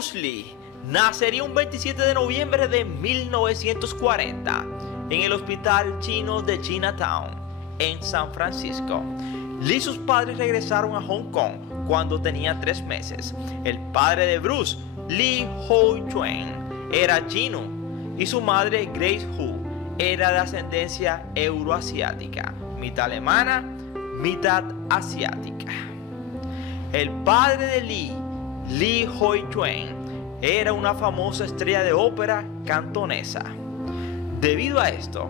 Bruce Lee nacería un 27 de noviembre de 1940 en el hospital chino de Chinatown, en San Francisco. Lee y sus padres regresaron a Hong Kong cuando tenía 3 meses. El padre de Bruce, Lee Ho-chuen, era chino y su madre, Grace Hu, era de ascendencia euroasiática, mitad alemana, mitad asiática. El padre de Lee, Lee Ho-chuen, era una famosa estrella de ópera cantonesa. Debido a esto,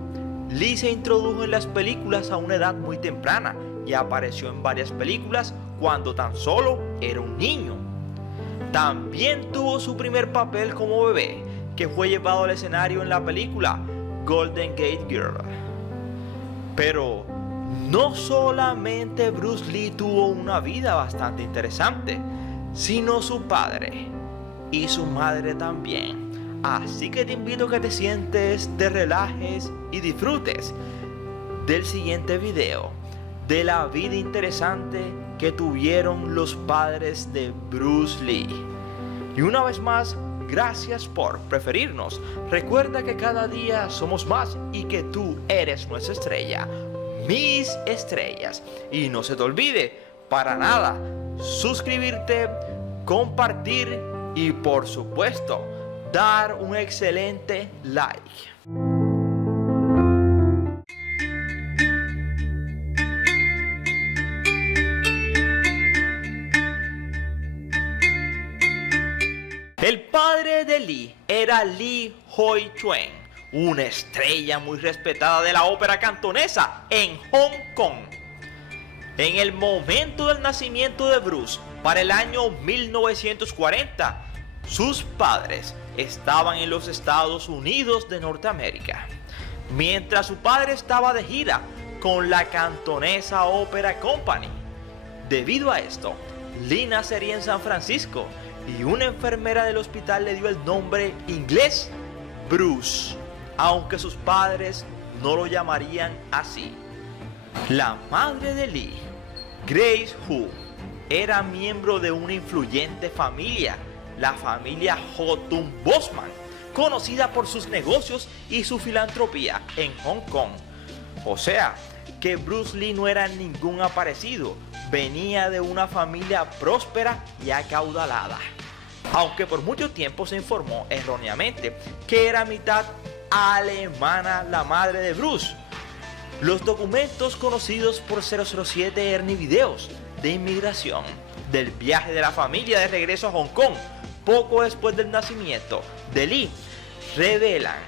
Lee se introdujo en las películas a una edad muy temprana y apareció en varias películas cuando tan solo era un niño. También tuvo su primer papel como bebé, que fue llevado al escenario en la película Golden Gate Girl. Pero no solamente Bruce Lee tuvo una vida bastante interesante, sino su padre y su madre también. Así que te invito a que te sientes, te relajes y disfrutes del siguiente video de la vida interesante que tuvieron los padres de Bruce Lee. Y una vez más, gracias por preferirnos. Recuerda que cada día somos más y que tú eres nuestra estrella, mis estrellas. Y no se te olvide para nada suscribirte, compartir y por supuesto dar un excelente like. El padre de Lee era Lee Ho-chuen, una estrella muy respetada de la ópera cantonesa en Hong Kong. En el momento del nacimiento de Bruce, para el año 1940, sus padres estaban en los Estados Unidos de Norteamérica, mientras su padre estaba de gira con la cantonesa Opera Company. Debido a esto, Lee nacería en San Francisco y una enfermera del hospital le dio el nombre inglés Bruce, aunque sus padres no lo llamarían así. La madre de Lee, Grace Hu, era miembro de una influyente familia, la familia Hotun Bosman, conocida por sus negocios y su filantropía en Hong Kong. O sea, que Bruce Lee no era ningún aparecido, venía de una familia próspera y acaudalada. Aunque por mucho tiempo se informó erróneamente que era mitad alemana la madre de Bruce. Los documentos conocidos por 007 eran videos de inmigración del viaje de la familia de regreso a Hong Kong poco después del nacimiento de Lee revelan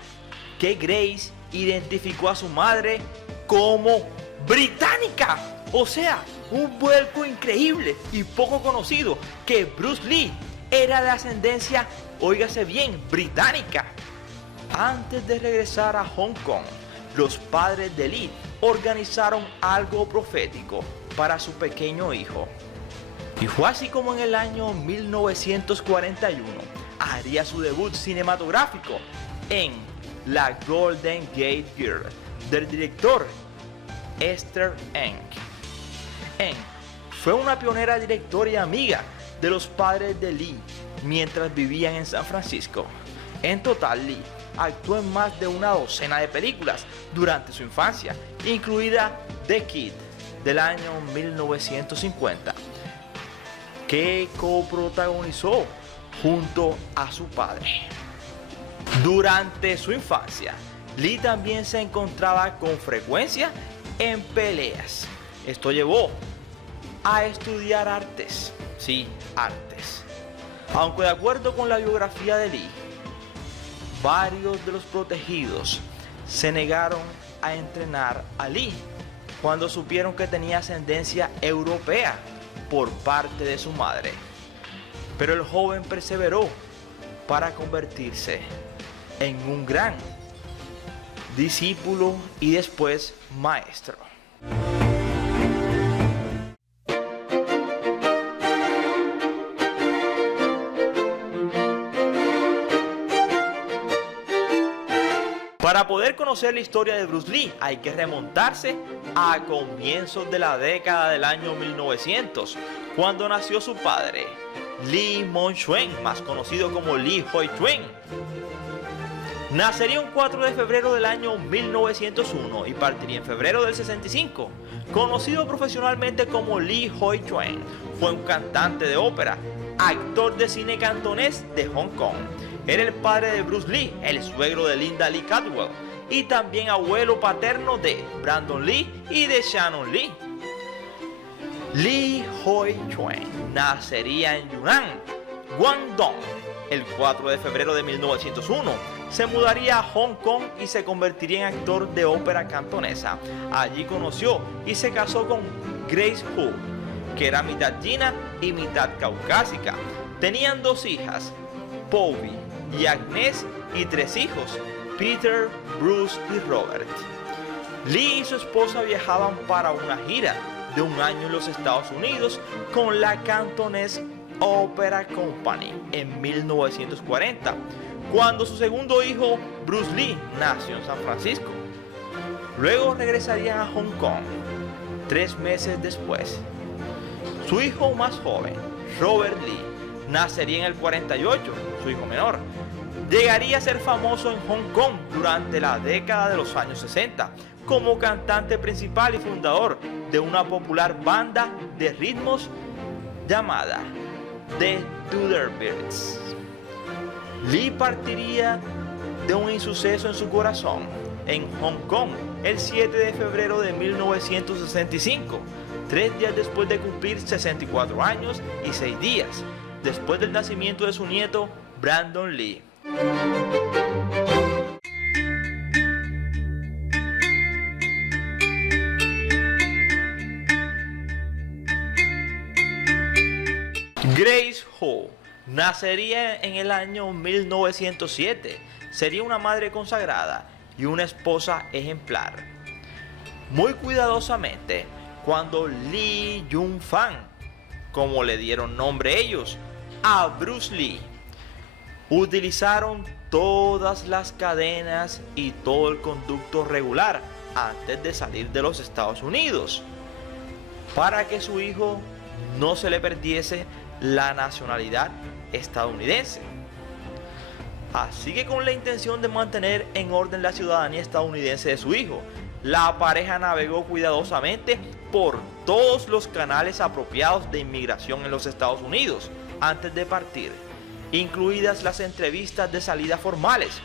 que Grace identificó a su madre como británica. O sea, un vuelco increíble y poco conocido, que Bruce Lee era de ascendencia, óigase bien, británica. Antes de regresar a Hong Kong, los padres de Lee organizaron algo profético para su pequeño hijo. Y fue así como en el año 1941 haría su debut cinematográfico en La Golden Gate Girl, del director Esther Ng. Ng fue una pionera directora y amiga de los padres de Lee mientras vivían en San Francisco. En total, Lee actuó en más de una docena de películas durante su infancia, incluida The Kid del año 1950, que coprotagonizó junto a su padre. Durante su infancia, Lee también se encontraba con frecuencia en peleas. Esto llevó a estudiar artes. Sí, artes. Aunque de acuerdo con la biografía de Lee, varios de los protegidos se negaron a entrenar a Lee cuando supieron que tenía ascendencia europea por parte de su madre. Pero el joven perseveró para convertirse en un gran discípulo y después maestro. Para poder conocer la historia de Bruce Lee hay que remontarse a comienzos de la década del año 1900, cuando nació su padre, Lee Mon-chuen, más conocido como Lee Hoi-chuen. Nacería un 4 de febrero del año 1901 y partiría en febrero del 65. Conocido profesionalmente como Lee Hoi-chuen, fue un cantante de ópera, actor de cine cantonés de Hong Kong. Era el padre de Bruce Lee, el suegro de Linda Lee Cadwell, y también abuelo paterno de Brandon Lee y de Shannon Lee. Lee Hoi-chuen nacería en Yunnan, Guangdong, el 4 de febrero de 1901. Se mudaría a Hong Kong y se convertiría en actor de ópera cantonesa. Allí conoció y se casó con Grace Hu, que era mitad china y mitad caucásica. Tenían 2 hijas, Poppy y Agnes, y 3 hijos, Peter, Bruce y Robert. Lee y su esposa viajaban para una gira de 1 año en los Estados Unidos con la Cantonese Opera Company en 1940, cuando su segundo hijo, Bruce Lee, nació en San Francisco. Luego regresarían a Hong Kong 3 meses después. Su hijo más joven, Robert Lee, nacería en el 48, su hijo menor. Llegaría a ser famoso en Hong Kong durante la década de los años 60 como cantante principal y fundador de una popular banda de ritmos llamada The Thunderbirds. Lee partiría de un insuceso en su corazón en Hong Kong el 7 de febrero de 1965, 3 días después de cumplir 64 años y 6 días después del nacimiento de su nieto Brandon Lee. Grace Hu nacería en el año 1907. Sería una madre consagrada y una esposa ejemplar. Muy cuidadosamente, cuando Lee Jung-fan, como le dieron nombre ellos, a Bruce Lee, utilizaron todas las cadenas y todo el conducto regular antes de salir de los Estados Unidos, para que su hijo no se le perdiese la nacionalidad estadounidense. Así que con la intención de mantener en orden la ciudadanía estadounidense de su hijo, la pareja navegó cuidadosamente por todos los canales apropiados de inmigración en los Estados Unidos antes de partir, incluidas las entrevistas de salida formales.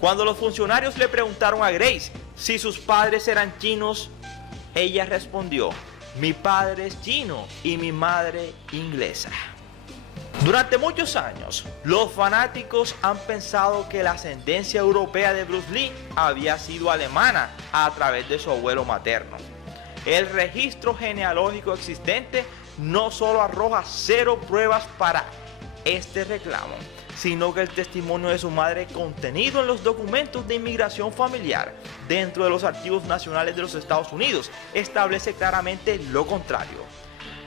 Cuando los funcionarios le preguntaron a Grace si sus padres eran chinos, ella respondió: "Mi padre es chino y mi madre inglesa". Durante muchos años, los fanáticos han pensado que la ascendencia europea de Bruce Lee había sido alemana a través de su abuelo materno. El registro genealógico existente no solo arroja 0 pruebas para este reclamo, sino que el testimonio de su madre contenido en los documentos de inmigración familiar dentro de los archivos nacionales de los Estados Unidos establece claramente lo contrario.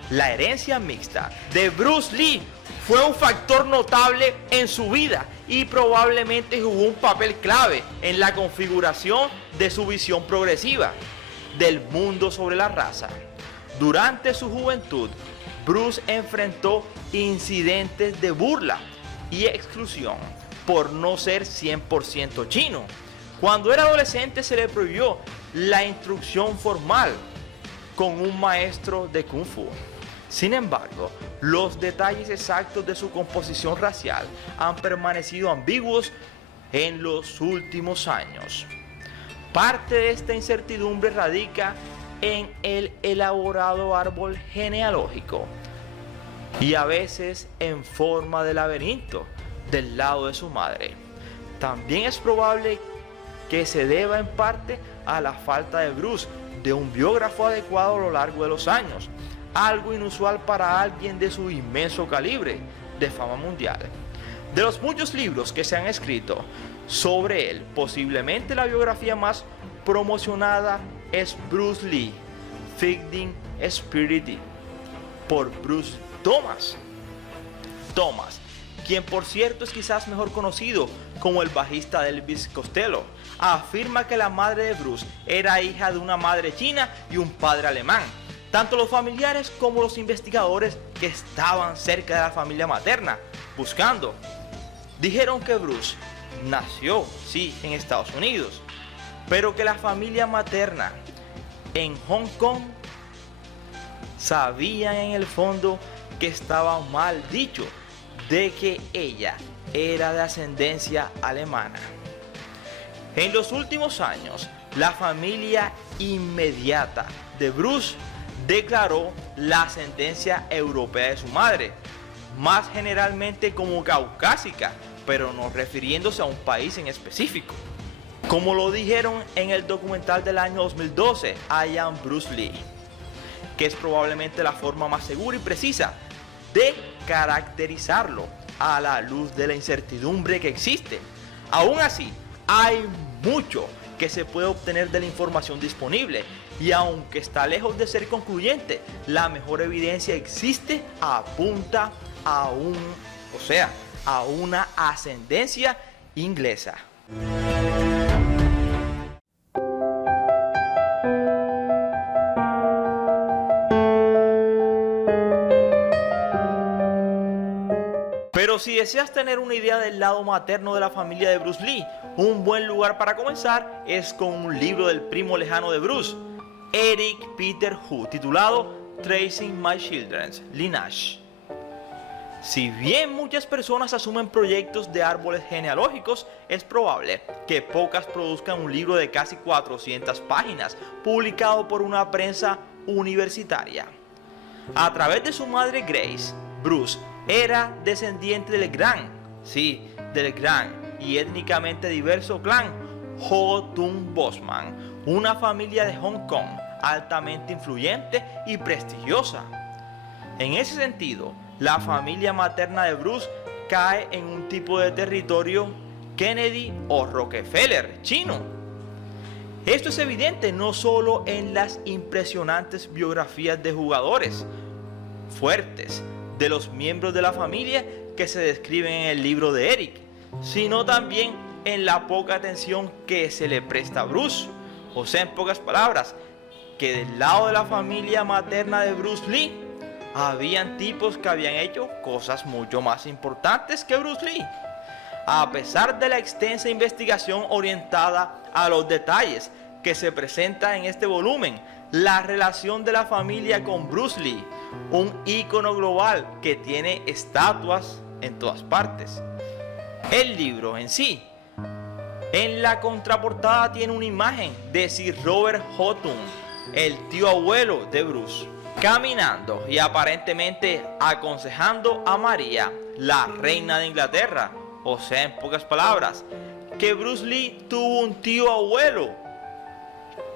La herencia mixta de Bruce Lee fue un factor notable en su vida y probablemente jugó un papel clave en la configuración de su visión progresiva del mundo sobre la raza. Durante su juventud, Bruce enfrentó incidentes de burla y exclusión por no ser 100% chino. Cuando era adolescente se le prohibió la instrucción formal con un maestro de Kung Fu. Sin embargo, los detalles exactos de su composición racial han permanecido ambiguos en los últimos años. Parte de esta incertidumbre radica en el elaborado árbol genealógico y a veces en forma de laberinto del lado de su madre. También es probable que se deba en parte a la falta de Bruce de un biógrafo adecuado a lo largo de los años, algo inusual para alguien de su inmenso calibre de fama mundial. De los muchos libros que se han escrito sobre él, posiblemente la biografía más promocionada es Bruce Lee, Fighting Spirit, por Bruce Thomas, quien por cierto es quizás mejor conocido como el bajista de Elvis Costello. Afirma que la madre de Bruce era hija de una madre china y un padre alemán. Tanto los familiares como los investigadores que estaban cerca de la familia materna, buscando, dijeron que Bruce nació, sí, en Estados Unidos, pero que la familia materna en Hong Kong sabían en el fondo que estaba mal dicho de que ella era de ascendencia alemana. En los últimos años, la familia inmediata de Bruce declaró la ascendencia europea de su madre, más generalmente como caucásica, pero no refiriéndose a un país en específico. Como lo dijeron en el documental del año 2012, I Am Bruce Lee, que es probablemente la forma más segura y precisa de caracterizarlo a la luz de la incertidumbre que existe. Aún así, hay mucho que se puede obtener de la información disponible y aunque está lejos de ser concluyente, la mejor evidencia existe, apunta a a una ascendencia inglesa. Pero si deseas tener una idea del lado materno de la familia de Bruce Lee, un buen lugar para comenzar es con un libro del primo lejano de Bruce, Eric Peter Hu, titulado Tracing My Children's Lineage. Si bien muchas personas asumen proyectos de árboles genealógicos, es probable que pocas produzcan un libro de casi 400 páginas, publicado por una prensa universitaria. A través de su madre Grace, Bruce era descendiente del gran y étnicamente diverso clan Ho Tung Bosman, una familia de Hong Kong altamente influyente y prestigiosa. En ese sentido, la familia materna de Bruce cae en un tipo de territorio Kennedy o Rockefeller chino. Esto es evidente no solo en las impresionantes biografías de jugadores fuertes de los miembros de la familia que se describen en el libro de Eric, sino también en la poca atención que se le presta a Bruce. O sea, en pocas palabras, que del lado de la familia materna de Bruce Lee, habían tipos que habían hecho cosas mucho más importantes que Bruce Lee. A pesar de la extensa investigación orientada a los detalles que se presenta en este volumen, la relación de la familia con Bruce Lee, un ícono global que tiene estatuas en todas partes. El libro en sí, en la contraportada tiene una imagen de Sir Robert Ho Tung, el tío abuelo de Bruce, caminando y aparentemente aconsejando a María, la reina de Inglaterra. O sea, en pocas palabras, que Bruce Lee tuvo un tío abuelo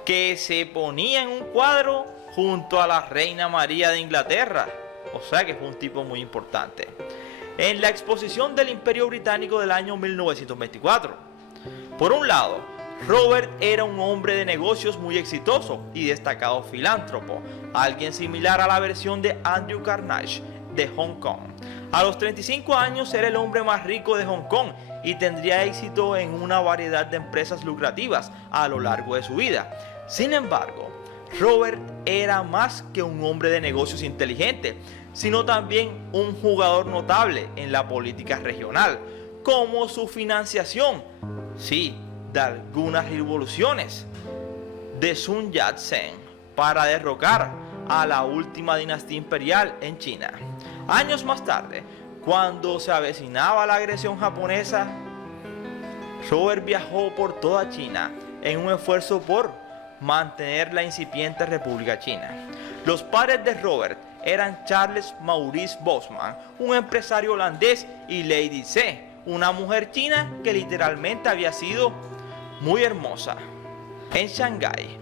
que se ponía en un cuadro junto a la reina María de Inglaterra. O sea que fue un tipo muy importante. En la exposición del Imperio Británico del año 1924. Por un lado, Robert era un hombre de negocios muy exitoso y destacado filántropo, alguien similar a la versión de Andrew Carnegie de Hong Kong. A los 35 años era el hombre más rico de Hong Kong y tendría éxito en una variedad de empresas lucrativas a lo largo de su vida. Sin embargo, Robert era más que un hombre de negocios inteligente, sino también un jugador notable en la política regional, como su financiación, de algunas revoluciones de Sun Yat-sen para derrocar a la última dinastía imperial en China. Años más tarde, cuando se avecinaba la agresión japonesa, Robert viajó por toda China en un esfuerzo por mantener la incipiente República China. Los padres de Robert eran Charles Maurice Bosman, un empresario holandés, y Lady C, una mujer china que literalmente había sido muy hermosa en Shanghái.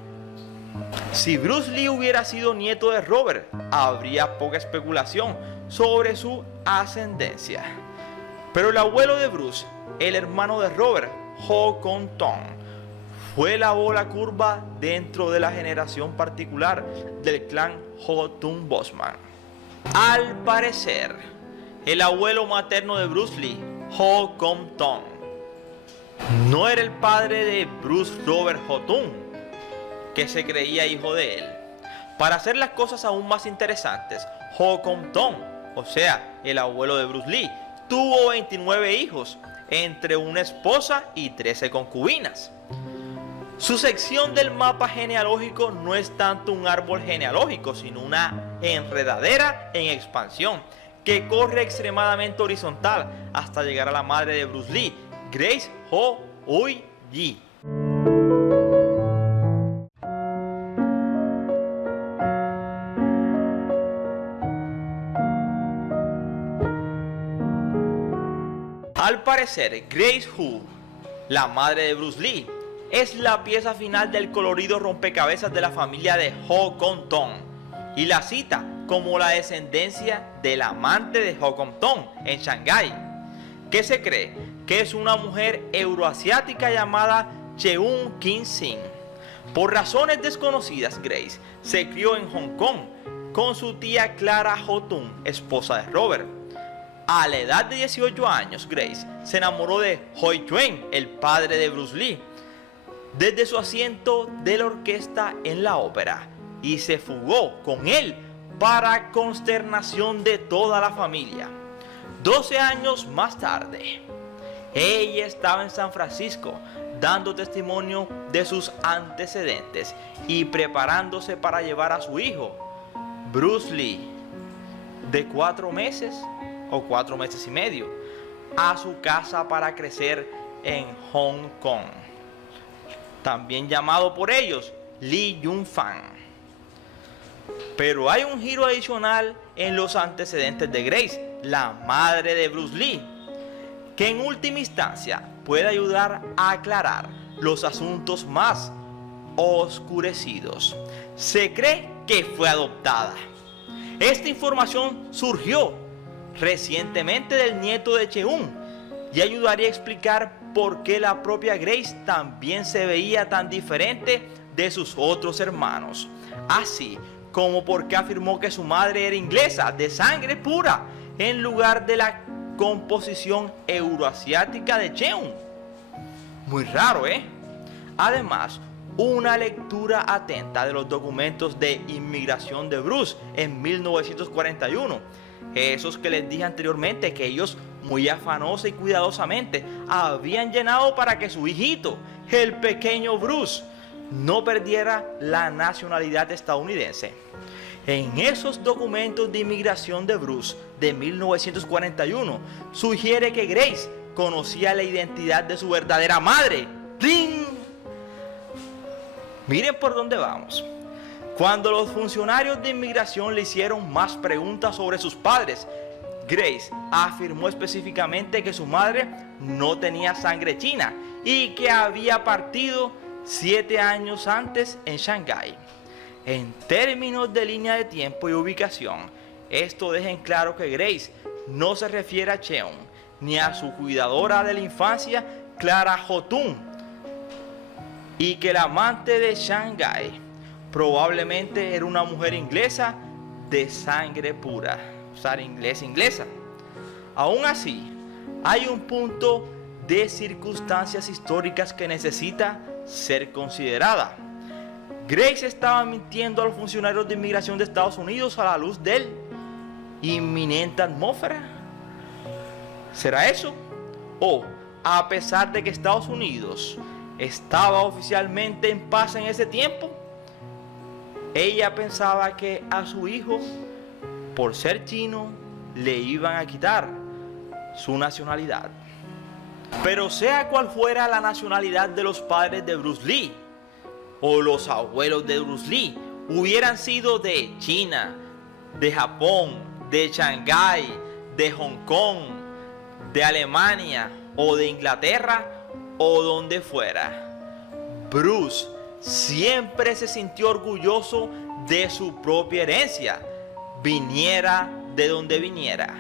Si Bruce Lee hubiera sido nieto de Robert, habría poca especulación sobre su ascendencia. Pero el abuelo de Bruce, el hermano de Robert, Ho Kong Tong, fue la bola curva dentro de la generación particular del clan Ho Tung Bosman. Al parecer, el abuelo materno de Bruce Lee, Ho Kong Tong, no era el padre de Bruce Robert Ho Tung, que se creía hijo de él. Para hacer las cosas aún más interesantes, Ho Kong Tong, o sea, el abuelo de Bruce Lee, tuvo 29 hijos, entre una esposa y 13 concubinas. Su sección del mapa genealógico no es tanto un árbol genealógico, sino una enredadera en expansión que corre extremadamente horizontal hasta llegar a la madre de Bruce Lee, Grace Ho Ui Yi. Al parecer, Grace Hu, la madre de Bruce Lee, es la pieza final del colorido rompecabezas de la familia de Ho Kong Tong y la cita como la descendencia del amante de Ho Kong Tong en Shanghái, que se cree que es una mujer euroasiática llamada Cheung Kin Sin. Por razones desconocidas, Grace se crió en Hong Kong con su tía Clara Ho Tung, esposa de Robert. A la edad de 18 años, Grace se enamoró de Hoi Chuen, el padre de Bruce Lee, desde su asiento de la orquesta en la ópera, y se fugó con él para consternación de toda la familia. 12 años más tarde, ella estaba en San Francisco dando testimonio de sus antecedentes y preparándose para llevar a su hijo, Bruce Lee, de 4 meses o 4 meses y medio, a su casa para crecer en Hong Kong, también llamado por ellos Lee Yun Fan. Pero hay un giro adicional en los antecedentes de Grace, la madre de Bruce Lee, que en última instancia puede ayudar a aclarar los asuntos más oscurecidos. Se cree que fue adoptada. Esta información surgió recientemente del nieto de Cheung y ayudaría a explicar por qué la propia Grace también se veía tan diferente de sus otros hermanos, así como por qué afirmó que su madre era inglesa de sangre pura en lugar de la composición euroasiática de Cheung. Muy raro, ¿eh? Además, una lectura atenta de los documentos de inmigración de Bruce en 1941, esos que les dije anteriormente que ellos muy afanosa y cuidadosamente habían llenado para que su hijito, el pequeño Bruce, no perdiera la nacionalidad estadounidense. En esos documentos de inmigración de Bruce de 1941 sugiere que Grace conocía la identidad de su verdadera madre. ¡Ding! Miren por dónde vamos. Cuando los funcionarios de inmigración le hicieron más preguntas sobre sus padres, Grace afirmó específicamente que su madre no tenía sangre china y que había partido 7 años antes en Shanghái. En términos de línea de tiempo y ubicación, esto deja en claro que Grace no se refiere a Cheung ni a su cuidadora de la infancia, Clara Ho Tung, y que la amante de Shanghái probablemente era una mujer inglesa de sangre pura, o sea, inglesa. Aún así, hay un punto de circunstancias históricas que necesita ser considerada. Grace estaba mintiendo a los funcionarios de inmigración de Estados Unidos a la luz de la inminente atmósfera. ¿Será eso? O, a pesar de que Estados Unidos estaba oficialmente en paz en ese tiempo, ella pensaba que a su hijo, por ser chino, le iban a quitar su nacionalidad. Pero sea cual fuera la nacionalidad de los padres de Bruce Lee, o los abuelos de Bruce Lee, hubieran sido de China, de Japón, de Shanghái, de Hong Kong, de Alemania o de Inglaterra o donde fuera, Bruce siempre se sintió orgulloso de su propia herencia, viniera de donde viniera.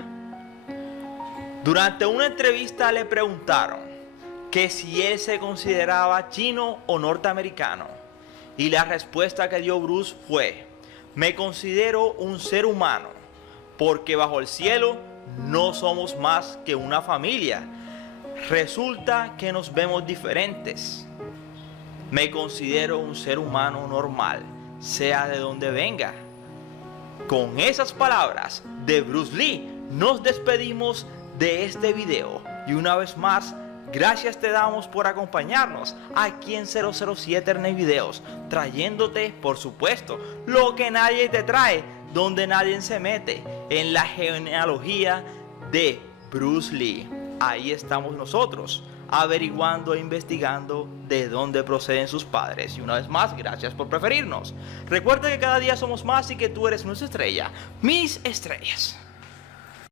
Durante una entrevista le preguntaron que si él se consideraba chino o norteamericano, y la respuesta que dio Bruce fue: me considero un ser humano, porque bajo el cielo no somos más que una familia. Resulta que nos vemos diferentes. Me considero un ser humano normal, sea de donde venga. Con esas palabras de Bruce Lee, nos despedimos de este video. Y una vez más, gracias te damos por acompañarnos aquí en 007 Ernest Videos, trayéndote, por supuesto, lo que nadie te trae, donde nadie se mete, en la genealogía de Bruce Lee. Ahí estamos nosotros, averiguando e investigando de dónde proceden sus padres. Y una vez más, gracias por preferirnos. Recuerda que cada día somos más y que tú eres nuestra estrella, mis estrellas.